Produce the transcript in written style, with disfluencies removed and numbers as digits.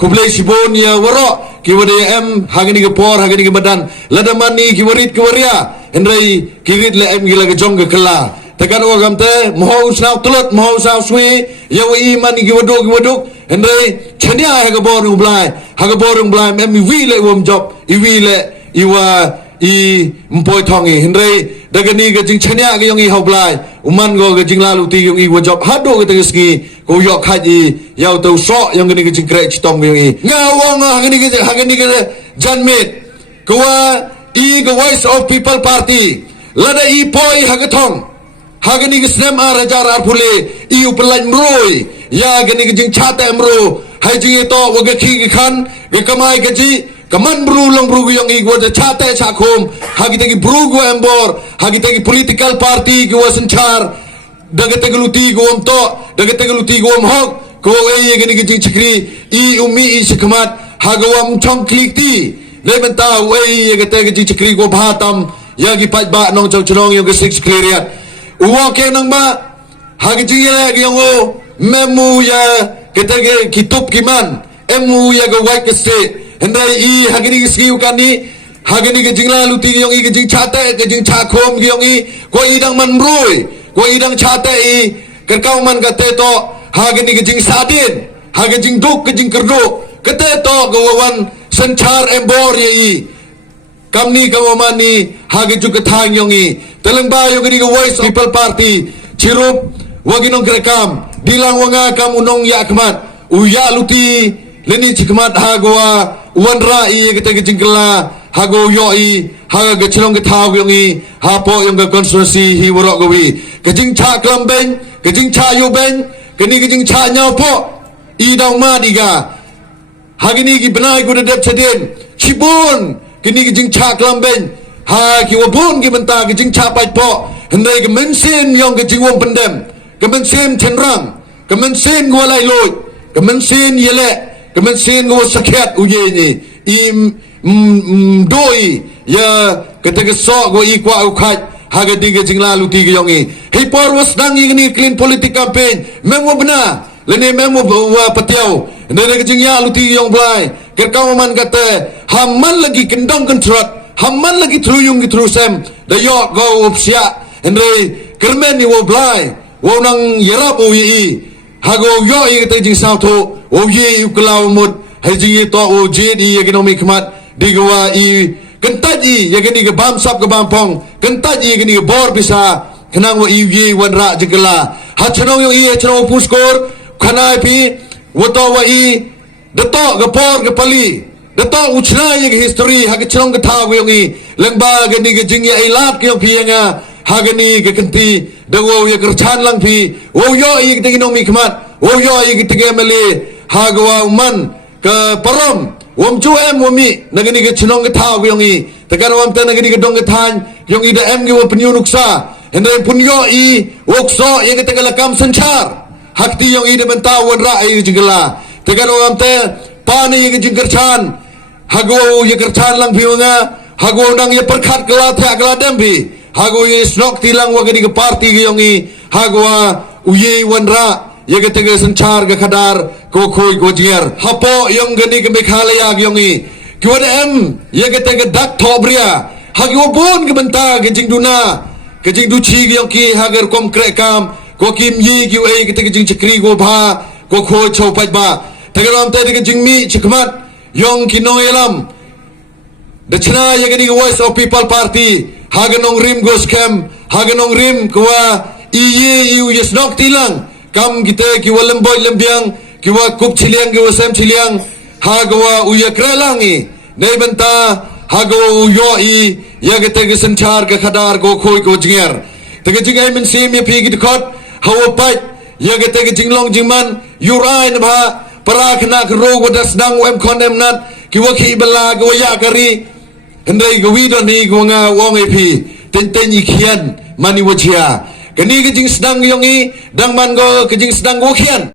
kublai sibon ya waro kiwade em hagani ke por hagani ke badan ladamani kiwarit kiwaria hendrai kirit le em gila ke jong ke kala tekan wagam te mohau snau tulut mohau snau sui yawi mani kiwaduk hendrai chania ha ke borung blai em wi le wom job I wi le iwa I mpoi thongi hendrai dagani ke jing chania ke yong I hoblai uman go ke jing lalu ti yong I wo job hado ke teski ko yok khaji yau tau so yang gini ke jing krek chitom yong I ngawang hagani ke janmit kwa I ke Voice of People Party lada I poi hagathong hagani ke snem rajar arpule I uplan mroi ya gani ke jing chata mro hai jing to wo ke khi ke khan ke kamai ke ji kaman bru long bru yang I go de chata chakom hagite ki bru go embor hagite ki political party ki wasanchar dagate luti go omto dagate luti go omhok ko ye gani ke jing chikri I umi I shikmat hagawam chong klik ti le benta we ye gate ke jing chikri go bhatam ya ki pat ba nong chong chong yung ke six clear uwa ke nang ba hagiti ye yang o memu ya kete ke kitup kiman emu ya go white ke state hendai I hagini ski ukani hagini ke jingla luti yong I ke jing chate ke jing chakom yong I ko idang man broi ko idang chate I kerkau man kate to hagini ke jing sadin hagini jing duk ke jing kerdo kate to gawan sanchar embor ye I kamni kawamani hagi juga thang yong I telengba yong ke Voice of People Party cirup waginong kerekam dilang wanga kam unong yakmat uya luti leni cikmat hagwa wanra I kete ke jingkela hago yo I haga ke chilong ke thau yong I hapo yong ke konstitusi hi worok gowi ke jing cha klambeng ke jing cha yo beng ke ni ke jing cha nyau po I dong ma diga hagini ki benai ku dedep sedin cibun ke ni ke jing cha klambeng ha ki wabun ki benta ke jing cha pai po hendai ke mensin yong ke jing wong pendem ke mensin cenrang ke mensin walai loy ke mensin yele kemensin go sakit uye ni doi ya ketika sok go I kwa ukhat haga diga jingla luti ge yongi he por was dang ni clean politic campaign memo bena lene memo wa patiau ne ge jingya luti yong blai ke kawaman kata hamman lagi kendong kontrot hamman lagi truyung gi trusem da yo go upsia endre kermen ni wo blai wo nang yerap uyi hago yo I kata jing sauto o ye uklau mut haji to o jedi economic mat digwa I kentaji yagani ke bamsap ke bampong kentaji yagani ke bor bisa kenang wa I ye wanra jegela hachnong yo I chno puskor khanai pi woto wa I dato ke por ke pali dato uchna ye history ha ke chnong ke tha yo I lengba gani ke jing ye lat ke pi nga hagani ke kenti dawo ye kerchan lang pi o yo I ke economic mat o yo I ke tige mele hagwa uman ke parom wom chu em womi nagani ke chinong ke thau yong I tekan wam ta nagani ke dong ke than yong I da em ge wo penyu nuksa hendai punyo I wokso ye ke tegala kam sanchar hakti yong I de benta wan ra I jingla tekan wam ta pani ye ke jingkerchan hago ye kerchan lang piunga hago nang ye perkhat kala thya kala dembi hago ye snok tilang wa ke party ge yong I hagwa uye wan ra ye ke tege sanchar ke khadar ko khoi ko jier hapo yong gani ke Meghalaya yong I kiwada em ye ke tege dak thobria hagyo bon ke benta ke jingduna ke jingdu chi yong ki hagar kom krekam ko kim yi ki e ke tege jing chikri go bha ko khoi chau pai ba tege ram te ke jingmi chikmat yong ki noelam dachna ye gani Voice of People Party haganong rim go scam haganong rim kwa iye yu yesnok tilang kam kita kiwa lemboy lembiang kiwa kup chiliang kiwa sem chiliang hagawa uya kralangi nei benta hagawa uyo I ya gete ke sanchar ke khadar go khoi go jinger tege jingai men sim ye phi gidkhot hawa pai ya gete ke jinglong jingman yurai na ba parakna ke ro wadas nang em konem nat kiwa ki bala go ya kari hendai go wi don ni go nga wong e phi ten ten ikhian mani wachia kani ke jing sedang yong I dang man go ke jing sedang go khian